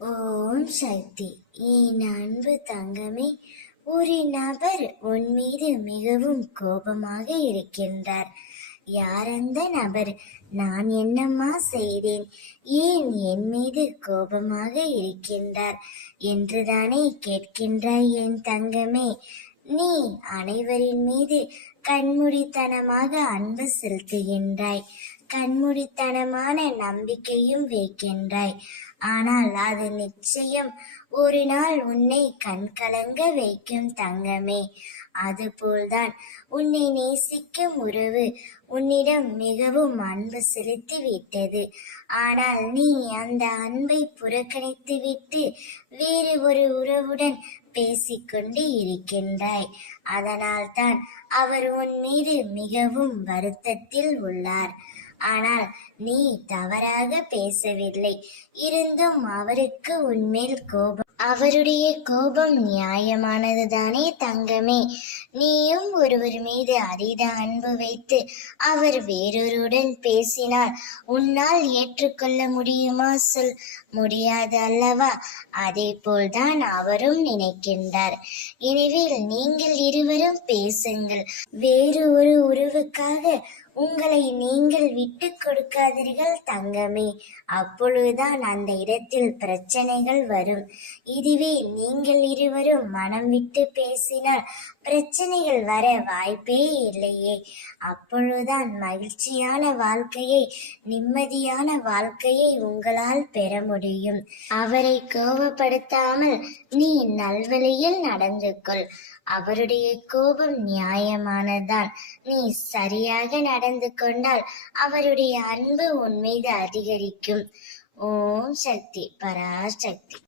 ஓம் சக்தி. என் அன்பு தங்கமே, ஒரு நபர் உன் மீது மிகவும் கோபமாக இருக்கின்றார். யார் அந்த நபர்? நான் என்னம்மா செய்தேன், ஏன் என் மீது கோபமாக இருக்கின்றார் என்றுதானே கேட்கின்றாய் என் தங்கமே. நீ அனைவரின் மீது கண்மூடித்தனமாக அன்பு செலுத்துகின்றாய், கண்மூடித்தனமான நம்பிக்கையும் வைக்கின்றாய். ஆனால் அது நிச்சயம் ஒரு நாள் உன்னை கண்கலங்க வைக்கும் தங்கமே. அதுபோல்தான் உன்னை நேசிக்கும் உறவு உன்னிடம் மிகவும் அன்பு செலுத்தி விட்டது. ஆனால் நீ அந்த அன்பை புறக்கணித்து விட்டு வேறு ஒரு உறவுடன் பேசிக்கொண்டு இருக்கின்றாய். அதனால்தான் அவர் உன் மீது மிகவும் வருத்தத்தில் உள்ளார். ஆனால் நீ தவறாக பேசவில்லை. இருந்தும் அவருக்கு உன்மேல் கோபம். அவருடைய கோபம் நியாயமானதுதானே தங்கமே. நீயும் ஒருவர் மீது அதீத அன்பு வைத்து அவர் வேறொருடன் பேசினால் உன்னால் ஏற்றுக்கொள்ள முடியுமா? சொல், முடியாது அல்லவா? அதே போல்தான் அவரும் நினைக்கின்றார். எனவே நீங்கள் இருவரும் பேசுங்கள். வேறு ஒரு உறவுக்காக உங்களை நீங்கள் விட்டு கொடுக்காதீர்கள் தங்கமே. அப்பொழுதுதான் அந்த இடத்தில் பிரச்சனைகள் வரும். இதுவே நீங்கள் இருவரும் மனம் விட்டு பேசினால் பிரச்சனைகள் வர வாய்ப்பே இல்லையே. அப்பொழுதுதான் மகிழ்ச்சியான வாழ்க்கையை, நிம்மதியான வாழ்க்கையை உங்களால் பெற முடியும். அவரை கோபப்படுத்தாமல் நீ நல்வழியில் நடந்து கொள். அவருடைய கோபம் நியாயமானதான். நீ சரியாக நடந்து கொண்டால் அவருடைய அன்பு உன் மீது அதிகரிக்கும். ஓம் சக்தி, பராசக்தி.